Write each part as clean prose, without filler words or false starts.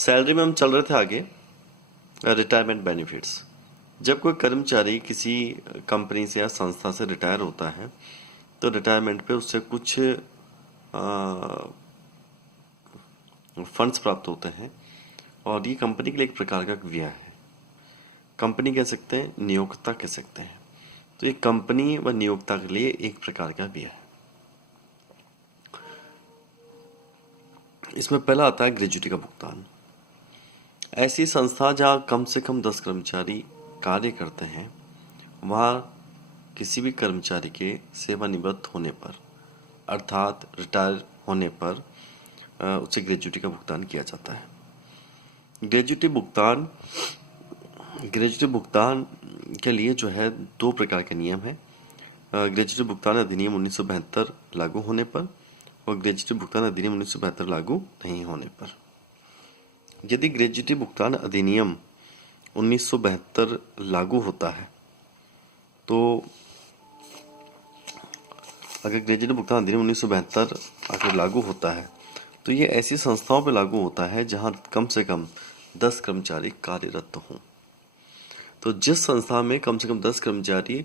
Salary में हम चल रहे थे आगे। Retirement benefits. जब कोई कर्मचारी किसी कंपनी से या संस्था से रिटायर होता है तो रिटायरमेंट पे उससे कुछ फंड्स प्राप्त होते हैं और ये कंपनी के लिए एक प्रकार का व्यय है। कंपनी कह सकते हैं, नियोक्ता कह सकते हैं। तो ये कंपनी व नियोक्ता के लिए एक प्रकार का व्यय है। इसमें पहला आता है ग्रेच्युटी का भुगतान। ऐसी संस्था जहाँ कम से कम 10 कर्मचारी कार्य करते हैं, वहाँ किसी भी कर्मचारी के सेवानिवृत्त होने पर अर्थात रिटायर होने पर उसे ग्रेच्युटी का भुगतान किया जाता है। ग्रेच्युटी भुगतान के लिए जो है 2 प्रकार के नियम हैं। ग्रेच्युटी भुगतान अधिनियम 1972 लागू होने पर और ग्रेच्युटी भुगतान अधिनियम 1972 लागू नहीं होने पर। यदि ग्रेच्युटी भुगतान अधिनियम 1972 लागू होता है तो अगर ग्रेच्युटी भुगतान अधिनियम 1972 अगर लागू होता है तो ये ऐसी संस्थाओं पर लागू होता है जहां कम से कम 10 कर्मचारी कार्यरत हों। तो जिस संस्था में कम से कम 10 कर्मचारी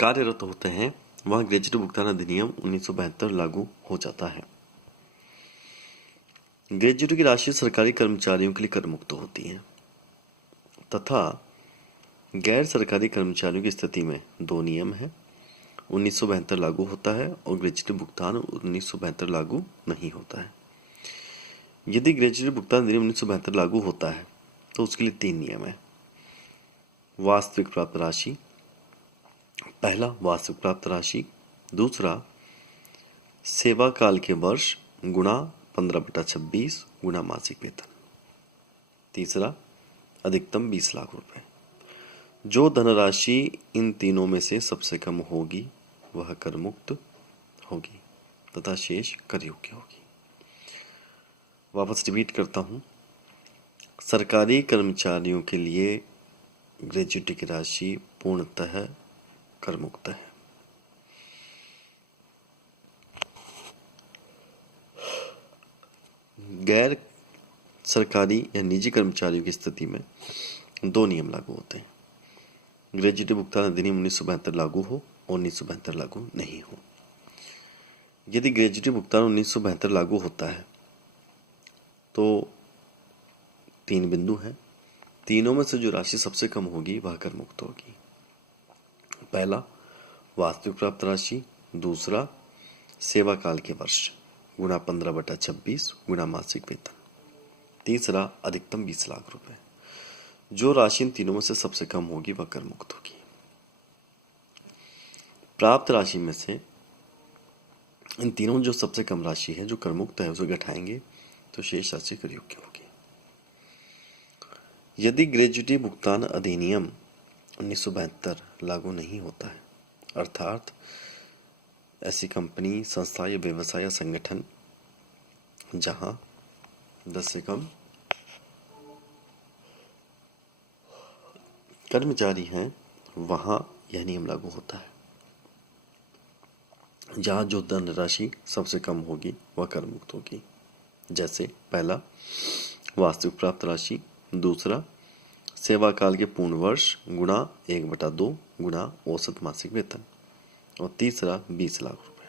कार्यरत होते हैं वहां ग्रेच्युटी भुगतान अधिनियम 1972 लागू हो जाता है। ग्रेच्युटी की राशि सरकारी कर्मचारियों के लिए कर मुक्त होती है तथा गैर सरकारी कर्मचारियों की स्थिति में 2 नियम है। 1972 लागू होता है और ग्रेच्युटी भुगतान 1972 लागू नहीं होता है। यदि ग्रेच्युटी भुगतान अधिनियम 1972 लागू होता है तो उसके लिए 3 नियम है। वास्तविक प्राप्त राशि, पहला वास्तविक प्राप्त राशि, दूसरा सेवा काल के वर्ष गुणा 15/26 गुणा मासिक वेतन, तीसरा अधिकतम 20 लाख रुपए। जो धनराशि इन तीनों में से सबसे कम होगी वह कर मुक्त होगी तथा शेष कर योग्य होगी। वापस रिपीट करता हूं। सरकारी कर्मचारियों के लिए ग्रेच्युटी की राशि पूर्णतः कर मुक्त है। गैर सरकारी या निजी कर्मचारियों की स्थिति में 2 नियम लागू होते हैं। ग्रेच्युटी भुगतान अधिनियम 1972 लागू हो और 1972 लागू नहीं हो। यदि ग्रेच्युटी भुगतान 1972 लागू होता है तो 3 बिंदु हैं। तीनों में से जो राशि सबसे कम होगी वह कर मुक्त होगी। पहला वास्तविक प्राप्त राशि, दूसरा सेवा काल के वर्ष गुणा 15/26 गुणा मासिक वेतन, तीसरा अधिकतम 20 लाख रुपए। जो राशि इन तीनों में से सबसे कम होगी वह कर मुक्त होगी। प्राप्त राशि में से इन तीनों जो सबसे कम राशि है जो कर मुक्त है उसे घटाएंगे तो शेष राशि कर योग्य होगी। यदि ग्रेच्युटी भुगतान अधिनियम 1972 लागू नहीं होता है अर्थात ऐसी कंपनी, संस्था या व्यवसाय या संगठन जहां 10 से कम कर्मचारी हैं वहां यह नियम लागू होता है। जहां जो धनराशि सबसे कम होगी वह कर मुक्त होगी। जैसे पहला वास्तविक प्राप्त राशि, दूसरा सेवा काल के पूर्ण वर्ष गुणा 1/2 गुणा औसत मासिक वेतन और तीसरा 20 लाख रुपए।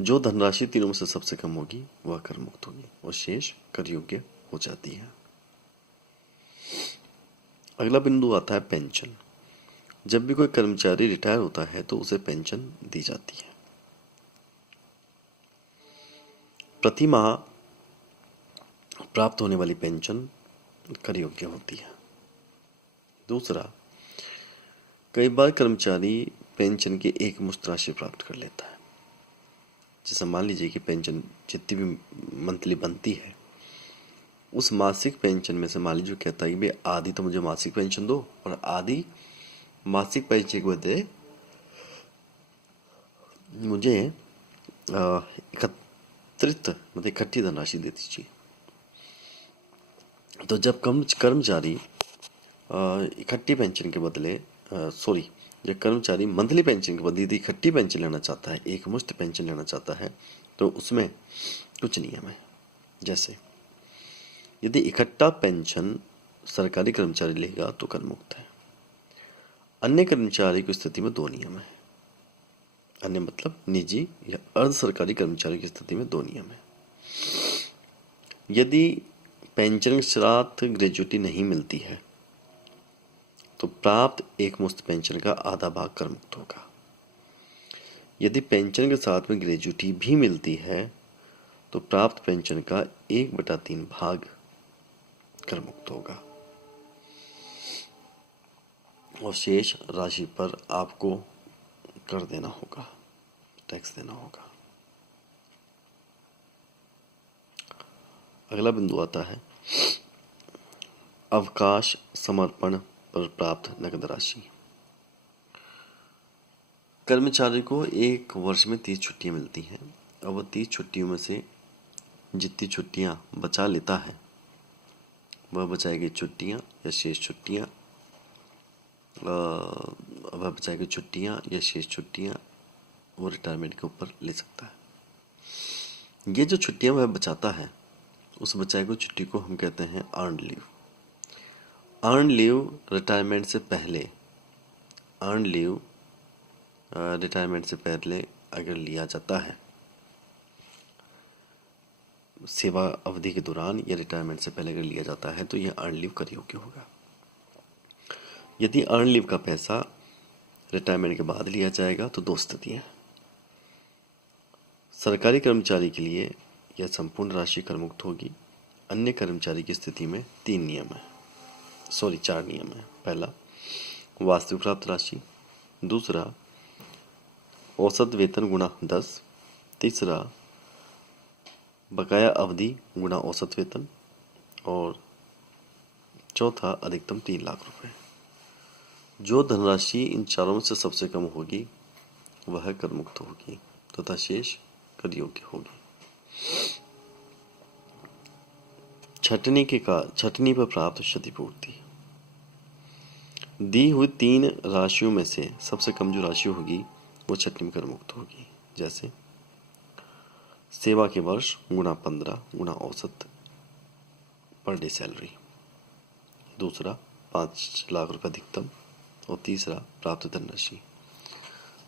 जो धनराशि तीनों में से सबसे कम होगी वह कर मुक्त होगी और शेष कर योग्य हो जाती है। अगला बिंदु आता है पेंशन। जब भी कोई कर्मचारी रिटायर होता है तो उसे पेंशन दी जाती है। प्रति माह प्राप्त होने वाली पेंशन कर योग्य होती है। दूसरा, कई बार कर्मचारी पेंशन की एक मुश्त राशि प्राप्त कर लेता है। जैसे मान लीजिए कि पेंशन जितनी भी मंथली बनती है उस मासिक पेंशन में से मान लीजिए कहता है कि भाई आधी तो मुझे मासिक पेंशन दो और आधी मासिक पेंशन के बदले मुझे एकत्रित मतलब इकट्ठी धनराशि दे दीजिए। तो जब कर्मचारी इकट्ठी पेंशन के बदले जब कर्मचारी मंथली पेंशन के बदले इकट्ठी पेंशन लेना चाहता है, एक मुश्त पेंशन लेना चाहता है तो उसमें कुछ नियम है। जैसे यदि इकट्ठा पेंशन सरकारी कर्मचारी लेगा तो कर मुक्त है। अन्य कर्मचारी की स्थिति में 2 नियम है। अन्य मतलब निजी या अर्ध सरकारी कर्मचारी की स्थिति में 2 नियम है। यदि पेंशन के साथ ग्रेजुटी नहीं मिलती है तो प्राप्त एकमुश्त पेंशन का आधा भाग कर मुक्त होगा। यदि पेंशन के साथ में ग्रेजुटी भी मिलती है तो प्राप्त पेंशन का 1/3 भाग कर मुक्त होगा और शेष राशि पर आपको कर देना होगा, टैक्स देना होगा। अगला बिंदु आता है अवकाश समर्पण पर प्राप्त नकद राशि। कर्मचारी को 1 वर्ष में 30 छुट्टियां मिलती हैं और वह 30 छुट्टियों में से जितनी छुट्टियां बचा लेता है वह बचाएगी छुट्टियां या शेष छुट्टियां वो रिटायरमेंट के ऊपर ले सकता है। ये जो छुट्टियां वह बचाता है उस बचाई हुई छुट्टी को हम कहते हैं earned leave. Earned leave retirement से पहले अगर लिया जाता है सेवा अवधि के दौरान या रिटायरमेंट से पहले अगर लिया जाता है तो यह अर्न लीव कर योग्य होगा। यदि अर्न लीव का पैसा रिटायरमेंट के बाद लिया जाएगा तो 2 स्थितियां। सरकारी कर्मचारी के लिए यह संपूर्ण राशि कर मुक्त होगी। अन्य कर्मचारी की स्थिति में 4 नियम है। पहला, वास्तविक प्राप्त राशि। दूसरा, औसत वेतन गुणा 10। तीसरा, बकाया अवधि गुणा औसत वेतन। और चौथा, अधिकतम 3 लाख रुपए। जो धनराशि इन चारों में से सबसे कम होगी वह कर मुक्त होगी तथा शेष कर योग्य होगी। छटनी पर प्राप्त क्षतिपूर्ति। दी हुई 3 राशियों में से सबसे कम जो राशि होगी वो छटनी में कर मुक्त होगी। जैसे सेवा के वर्ष गुणा 15 गुणा औसत पर डे सैलरी। दूसरा, 5 लाख रुपए अधिकतम। और तीसरा, प्राप्त धनराशि।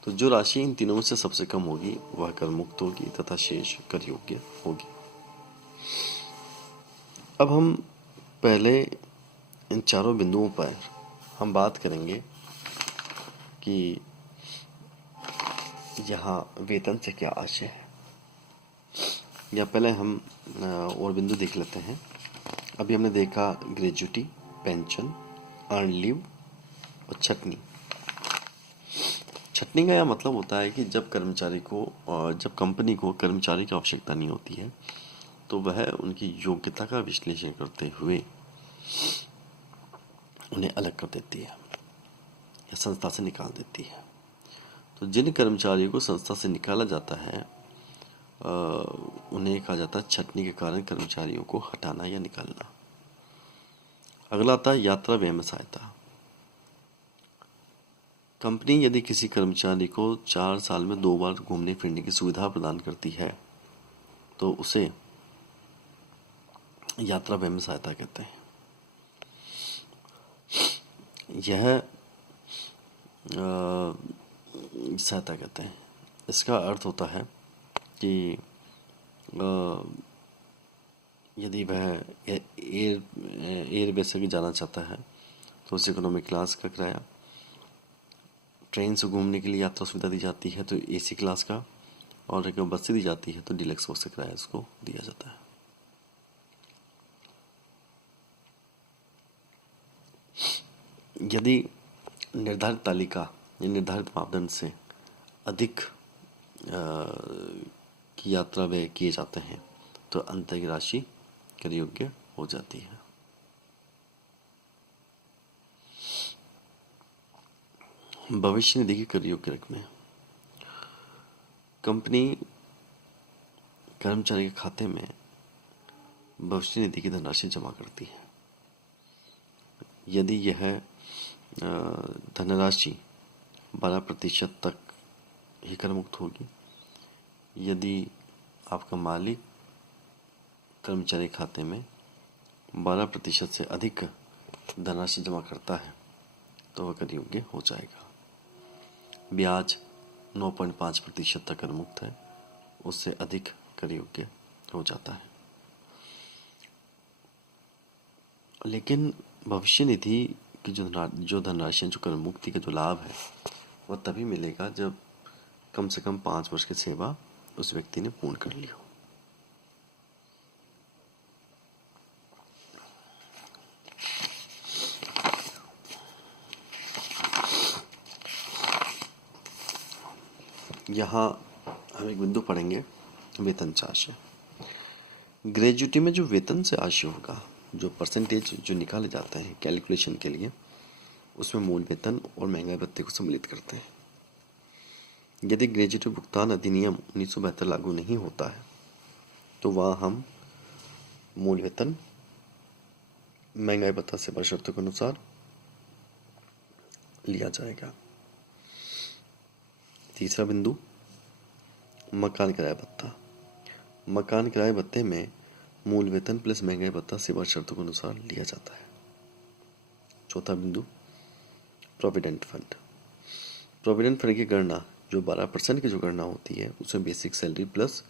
तो जो राशि इन तीनों में से सबसे कम होगी वह कर मुक्त होगी तथा शेष कर योग्य होगी। अब हम पहले इन चारों बिंदुओं पर हम बात करेंगे कि यहाँ वेतन से क्या आशय है। या पहले हम और बिंदु देख लेते हैं। अभी हमने देखा ग्रेजुटी, पेंशन, अर्न लीव और छटनी। छटनी का यह मतलब होता है कि जब कंपनी को कर्मचारी की आवश्यकता नहीं होती है तो वह उनकी योग्यता का विश्लेषण करते हुए उन्हें अलग कर देती है या संस्था से निकाल देती है। तो जिन कर्मचारियों को संस्था से निकाला जाता है उन्हें कहा जाता है छटनी के कारण कर्मचारियों को हटाना या निकालना। अगला आता है यात्रा व्यय में सहायता। कंपनी यदि किसी कर्मचारी को 4 साल में 2 बार घूमने फिरने की सुविधा प्रदान करती है तो उसे यात्रा व्यय में सहायता कहते हैं। यह सहायता कहते हैं। इसका अर्थ होता है कि यदि वह एयरवेज से जाना चाहता है तो उसे इकोनॉमिक क्लास का किराया, ट्रेन से घूमने के लिए यात्रा सुविधा दी जाती है तो एसी क्लास का, और अगर बस से दी जाती है तो डीलक्स बस का किराया उसको दिया जाता है। यदि निर्धारित तालिका या निर्धारित मापदंड से अधिक की यात्रा व्यय किए जाते हैं तो अंत की राशि कर योग्य हो जाती है। भविष्य निधि की कर योग्य रकमें। कंपनी कर्मचारी के खाते में भविष्य निधि की धनराशि जमा करती है। यदि यह धनराशि 12% तक ही कर मुक्त होगी। यदि आपका मालिक कर्मचारी खाते में 12% से अधिक धनराशि जमा करता है तो वह कर योग्य हो जाएगा। ब्याज 9.5% तक कर मुक्त है, उससे अधिक कर योग्य हो जाता है। लेकिन भविष्य निधि की जो धनराशि जो कर मुक्ति का जो लाभ है वह तभी मिलेगा जब कम से कम 5 वर्ष की सेवा उस व्यक्ति ने पूर्ण कर ली हो। यहाँ हम एक बिंदु पढ़ेंगे, वेतन चार्ज। ग्रेजुएटी में जो वेतन से राशि होगा, जो परसेंटेज जो निकाले जाते हैं कैलकुलेशन के लिए, उसमें मूल वेतन और महंगाई भत्ते को सम्मिलित करते हैं। यदि ग्रेजुएटी भुगतान अधिनियम 1972 लागू नहीं होता है तो वहाँ हम मूल वेतन, महंगाई भत्ता सेवा शर्तों के अनुसार लिया जाएगा। तीसरा बिंदु, मकान किराया भत्ता। मकान किराए भत्ते में मूल वेतन प्लस महंगाई भत्ता सेवा शर्तों के अनुसार लिया जाता है। चौथा बिंदु, प्रोविडेंट फंड। प्रोविडेंट फंड की गणना जो 12% की जो गणना होती है उसमें बेसिक सैलरी प्लस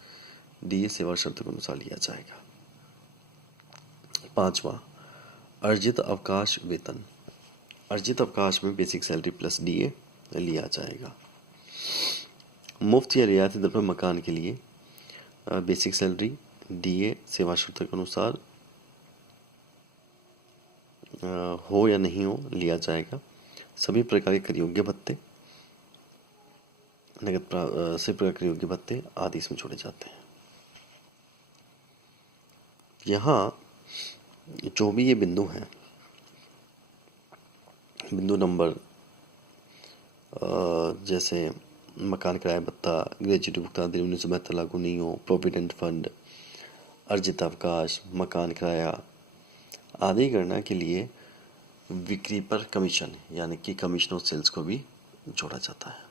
डीए सेवा शर्तों के अनुसार लिया जाएगा। पांचवा, अर्जित अवकाश वेतन। अर्जित अवकाश में बेसिक सैलरी प्लस डीए लिया जाएगा। मुफ्त या रियायती दर पर मकान के लिए बेसिक सैलरी, डीए सेवा शर्तों के अनुसार हो या नहीं हो लिया जाएगा। सभी प्रकार के कर योग्य भत्ते, नगद सभी प्रकार के योग्य भत्ते आदि इसमें जोड़े जाते हैं। यहाँ जो भी ये बिंदु हैं, बिंदु नंबर जैसे मकान किराया भत्ता, ग्रेजुएटी भुगतान अधिनियम 1972 लागू नहीं हो, प्रोविडेंट फंड, अर्जित अवकाश, मकान किराया आदि गणना के लिए बिक्री पर कमीशन यानी कि कमीशन ऑफ सेल्स को भी जोड़ा जाता है।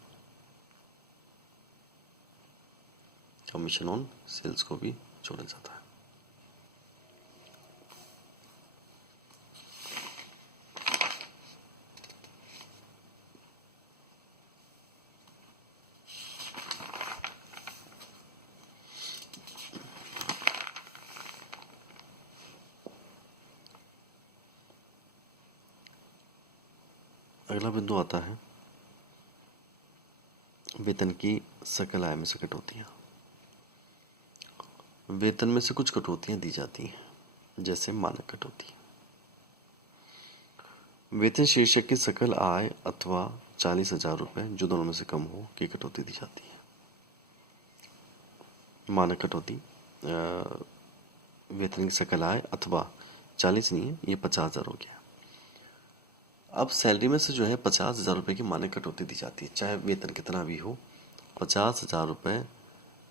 कमीशन ऑन सेल्स को भी जोड़ा जाता है। अगला बिंदु आता है वेतन की सकल आय में से कटौतियां। वेतन में से कुछ कटौतियां दी जाती हैं, जैसे मानक कटौती। वेतन शीर्षक की सकल आय अथवा 40,000 रुपये जो दोनों में से कम हो की कटौती दी जाती है। मानक कटौती वेतन की सकल आय अथवा 40 नहीं है, ये 50,000 हो गया। अब सैलरी में से जो है 50,000 रुपये की मानक कटौती दी जाती है, चाहे वेतन कितना भी हो। 50,000 रुपये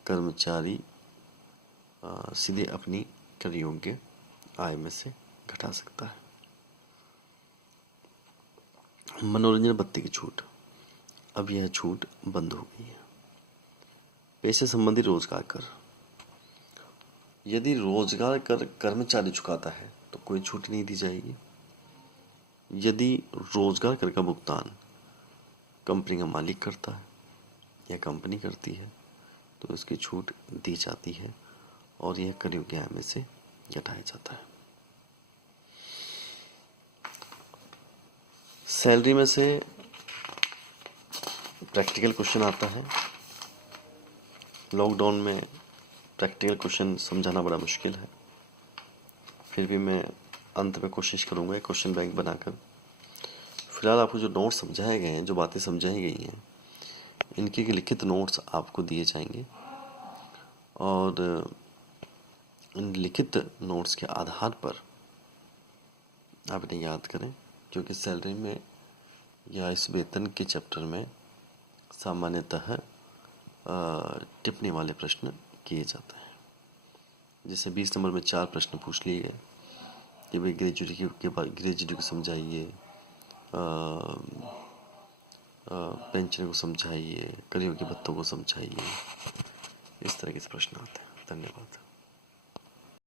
कर्मचारी सीधे अपनी कर योग्य आय में से घटा सकता है। मनोरंजन भत्ते की छूट, अब यह छूट बंद हो गई है। पेशे संबंधी रोजगार कर, यदि रोजगार कर कर्मचारी चुकाता है तो कोई छूट नहीं दी जाएगी। यदि रोजगार कर का भुगतान कंपनी का मालिक करता है या कंपनी करती है तो इसकी छूट दी जाती है और यह कर योग्य आय में से घटाया जाता है। सैलरी में से प्रैक्टिकल क्वेश्चन आता है। लॉकडाउन में प्रैक्टिकल क्वेश्चन समझाना बड़ा मुश्किल है, फिर भी मैं अंत में कोशिश करूंगा क्वेश्चन बैंक बनाकर। फिलहाल आपको जो नोट्स समझाए गए हैं, जो बातें समझाई गई हैं, इनके लिखित नोट्स आपको दिए जाएंगे और इन लिखित नोट्स के आधार पर आप इन्हें याद करें, क्योंकि सैलरी में या इस वेतन के चैप्टर में सामान्यतः टिप्पणी वाले प्रश्न किए जाते हैं। जैसे 20 नंबर में 4 प्रश्न पूछ लिए गए कि भाई ग्रेजुएटी को समझाइए, पेंशन को समझाइए, कर योग्य भत्तों को समझाइए, इस तरह के प्रश्न आते हैं। धन्यवाद।